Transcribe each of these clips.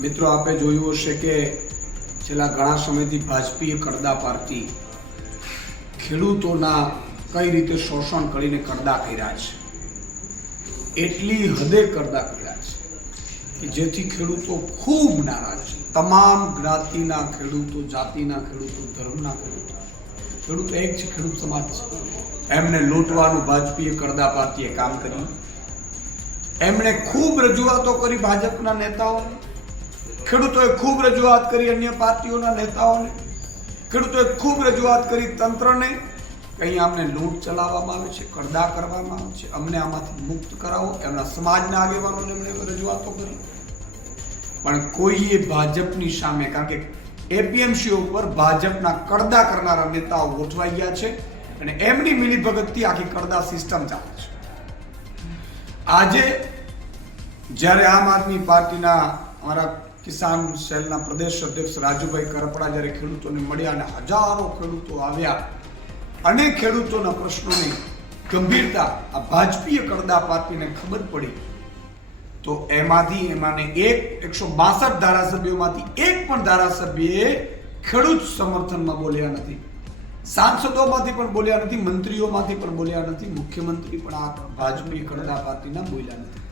મિત્રો, આપે જોયું હશે કે છેલ્લા ઘણા સમયથી ભાજપીએ કરદા પાર્ટી ખેડૂતોના કઈ રીતે શોષણ કરીને કરદા કર્યા છે? એટલી હદે કરદા કર્યા છે કે જેથી ખેડૂતો ખૂબ નારાજ છે. તમામ જ્ઞાતિના ખેડૂતો, જાતિના ખેડૂતો, ધર્મના ખેડૂતો ખેડૂતો એક છે ખેડૂત સમાજ છે. એમને લૂંટવાનું ભાજપીએ કરદા પાર્ટીએ કામ કર્યું. એમણે ખૂબ રજૂઆતો કરી ભાજપના નેતાઓને. ખેડૂતોએ ખૂબ રજૂઆત કરી અન્ય પાર્ટીઓના નેતાઓને. ખેડૂતોએ ખૂબ રજૂઆત કરી તંત્રને. કંઈ અમને લૂંટ ચલાવવામાં આવે છે, કરદા કરવામાં આવે છે. અમને આમાંથી મુક્ત કરાવો. એમના સમાજના આગેવાનોને એમણે રજૂઆતો કરી. પણ કોઈએ ભાજપની સામે, કારણ કે એપીએમસી ઉપર ભાજપના કરદા કરનારા નેતાઓ ગોઠવાઈ ગયા છે અને એમની મિલીભગતથી આખી કરદા સિસ્ટમ ચાલે છે. આજે જ્યારે આમ આદમી પાર્ટીના અમારા કિસાન સેલના પ્રદેશ અધ્યક્ષ રાજુભાઈ કરપડા જ્યારે ખેડૂતોને મળ્યા અને હજારો ખેડૂતો આવ્યા અને ખેડૂતોના પ્રશ્નોની ગંભીરતા આ ભાજપીય કરદા પાર્ટીને ખબર પડી. તો એમાંથી એમાંને એક એકસો બાસઠ ધારાસભ્યોમાંથી એક પણ ધારાસભ્યએ ખેડૂત સમર્થનમાં બોલ્યા નથી. સાંસદોમાંથી પણ બોલ્યા નથી, મંત્રીઓમાંથી પણ બોલ્યા નથી, મુખ્યમંત્રી પણ આ ભાજપી કરદા પાર્ટીના બોલ્યા નથી.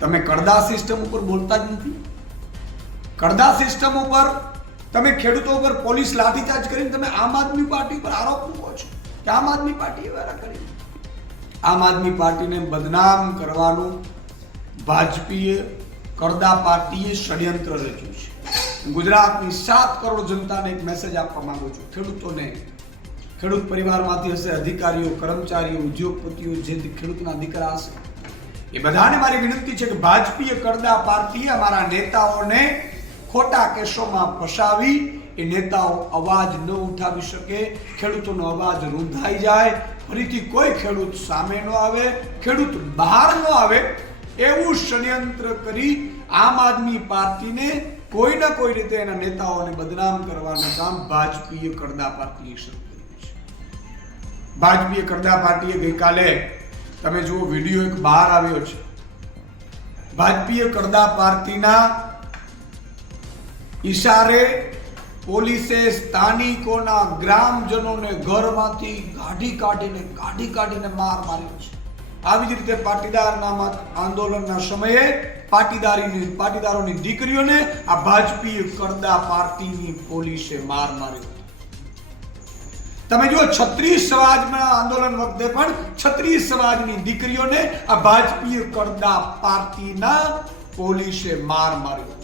તમે કરદા સિસ્ટમ ઉપર બોલતા જ નથી? કરદા સિસ્ટમ ઉપર તમે ખેડૂતો ઉપર પોલીસ લાઠીચાર્જ કરીને તમે આમ આદમી પાર્ટી પર આરોપ મૂકો છો કે આમ આદમી પાર્ટીએ વારા કરી આમ આદમી પાર્ટીને બદનામ કરવાનું ભાજપીએ કરદા પાર્ટીએ ષડયંત્ર રચ્યું છે. ગુજરાતની સાત કરોડ જનતાને એક મેસેજ આપવા માંગુ છું. ખેડૂતોને, ખેડૂત પરિવારમાંથી હશે, અધિકારીઓ, કર્મચારીઓ, ઉદ્યોગપતિઓ, જે ખેડૂતના દીકરા હશે. એ બધાને મારી વિનંતી છે કે ભાજપીય કરદા પાર્ટીએ અમારા નેતાઓને ખોટા કેસોમાં ફસાવી, એ નેતાઓ અવાજ ન ઉઠાવી શકે, ખેડૂતોનો અવાજ રૂંધાઈ જાય, ફરીથી કોઈ ખેડૂત સામે ન આવે, ખેડૂત બહાર ન આવે, એવું ષડયંત્ર કરી આમ આદમી પાર્ટીને કોઈ ના કોઈ રીતે એના નેતાઓને બદનામ કરવાનું કામ ભાજપીય કરદા પાર્ટીએ શરૂ કર્યું છે. ભાજપીય કરદા પાર્ટીએ ગઈકાલે, તમે જુઓ, વીડિયો એક બહાર આવ્યો છે. ભાજપીય કરદા પાર્ટીના ઈશારે પોલીસે સ્થાનિકોના ગ્રામજનોને ઘરમાંથી ગાડી કાઢીને ગાડી કાઢીને માર માર્યો છે. આવી જ રીતે પાટીદારના આંદોલનના સમયે પાટીદારીની, પાટીદારોની દીકરીઓને આ ભાજપી કરદા પાર્ટીની પોલીસે માર માર્યો તમે જુઓ, છત્રીસ સમાજના આંદોલન વખતે પણ છત્રીસ સમાજની દીકરીઓને આ ભાજપી કરદા પાર્ટીના પોલીસે માર માર્યો